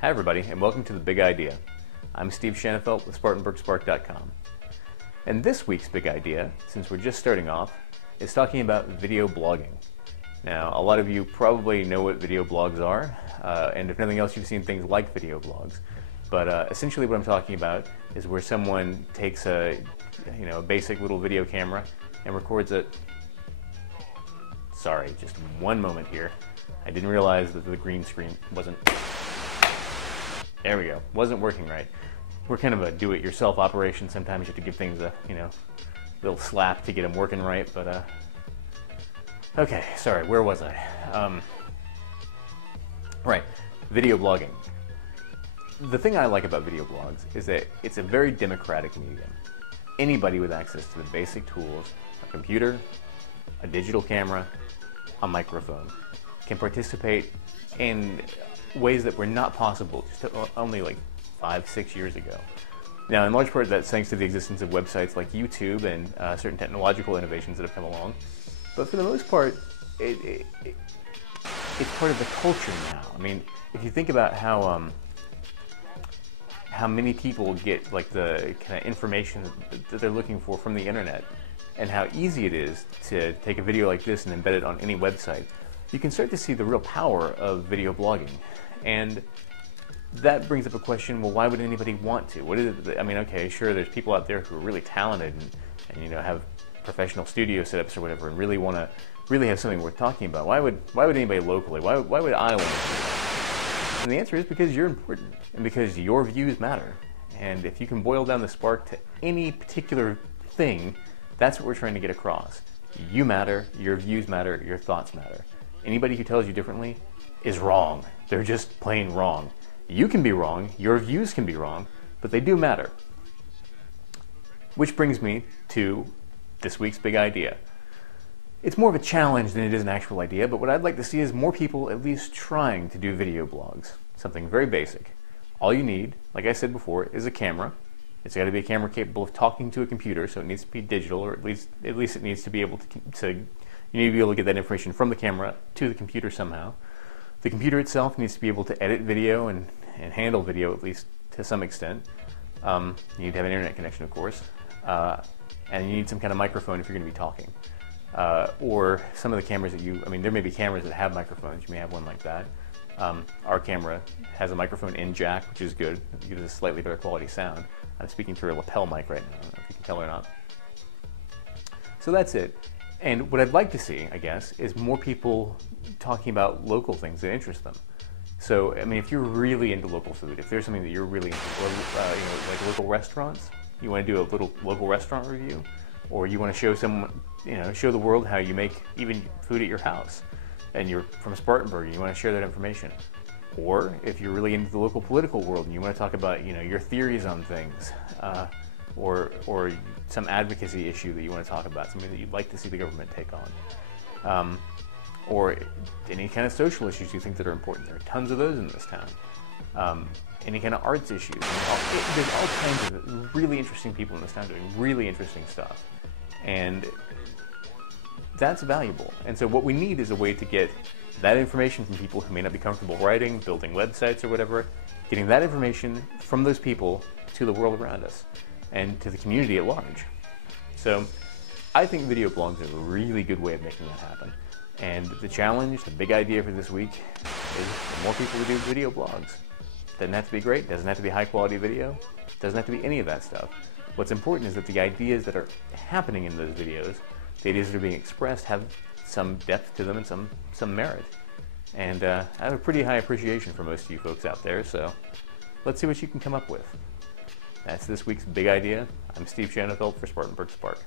Hi everybody, and welcome to The Big Idea. I'm Steve Shanafelt with SpartanburgSpark.com. And this week's big idea, since we're just starting off, is talking about video blogging. Now, a lot of you probably know what video blogs are, and if nothing else, you've seen things like video blogs. But essentially what I'm talking about is where someone takes a basic little video camera and records it. Sorry, just one moment here. I didn't realize that the green screen wasn't... There we go. Wasn't working right. We're kind of a do-it-yourself operation. Sometimes you have to give things a, little slap to get them working right, but, okay, sorry, where was I? Right, video blogging. The thing I like about video blogs is that it's a very democratic medium. Anybody with access to the basic tools, a computer, a digital camera, a microphone, can participate in ways that were not possible just only like 5-6 years ago. Now, in large part, that's thanks to the existence of websites like YouTube and certain technological innovations that have come along. But for the most part, it's part of the culture now. I mean, if you think about how many people get like the kind of information that they're looking for from the internet, and how easy it is to take a video like this and embed it on any website, you can start to see the real power of video blogging. And that brings up a question, well, why would anybody want to? What is it that, I mean, okay, sure, there's people out there who are really talented and have professional studio setups or whatever and really want to have something worth talking about. Why would anybody locally, why would I want to do that? And the answer is because you're important and because your views matter. And if you can boil down the spark to any particular thing, that's what we're trying to get across. You matter, your views matter, your thoughts matter. Anybody who tells you differently is wrong. They're just plain wrong. You can be wrong, your views can be wrong, but they do matter. Which brings me to this week's big idea. It's more of a challenge than it is an actual idea, but what I'd like to see is more people at least trying to do video blogs. Something very basic. All you need, like I said before, is a camera. It's got to be a camera capable of talking to a computer, so it needs to be digital, or at least it needs to be able to you need to be able to get that information from the camera to the computer somehow. The computer itself needs to be able to edit video and handle video, at least to some extent. You need to have an internet connection, of course. And you need some kind of microphone if you're going to be talking. Or some of the cameras that there may be cameras that have microphones. You may have one like that. Our camera has a microphone in jack, which is good. It gives a slightly better quality sound. I'm speaking through a lapel mic right now. I don't know if you can tell or not. So that's it. And what I'd like to see, I guess, is more people talking about local things that interest them. So, I mean, if you're really into local food, if there's something that you're really into, or, like local restaurants, you want to do a little local restaurant review, or you want to show someone, show the world how you make even food at your house, and you're from Spartanburg and you want to share that information. Or if you're really into the local political world and you want to talk about, your theories on things, or some advocacy issue that you want to talk about, something that you'd like to see the government take on. Or any kind of social issues you think that are important. There are tons of those in this town. Any kind of arts issues. There's all kinds of really interesting people in this town doing really interesting stuff. And that's valuable. And so what we need is a way to get that information from people who may not be comfortable writing, building websites or whatever, getting that information from those people to the world around us and to the community at large. So I think video blogs are a really good way of making that happen. And the challenge, the big idea for this week is for more people to do video blogs. Doesn't have to be great, doesn't have to be high quality video, doesn't have to be any of that stuff. What's important is that the ideas that are happening in those videos, the ideas that are being expressed, have some depth to them and some merit. And I have a pretty high appreciation for most of you folks out there, so let's see what you can come up with. That's this week's big idea. I'm Steve Shanafelt for Spartanburg Spark.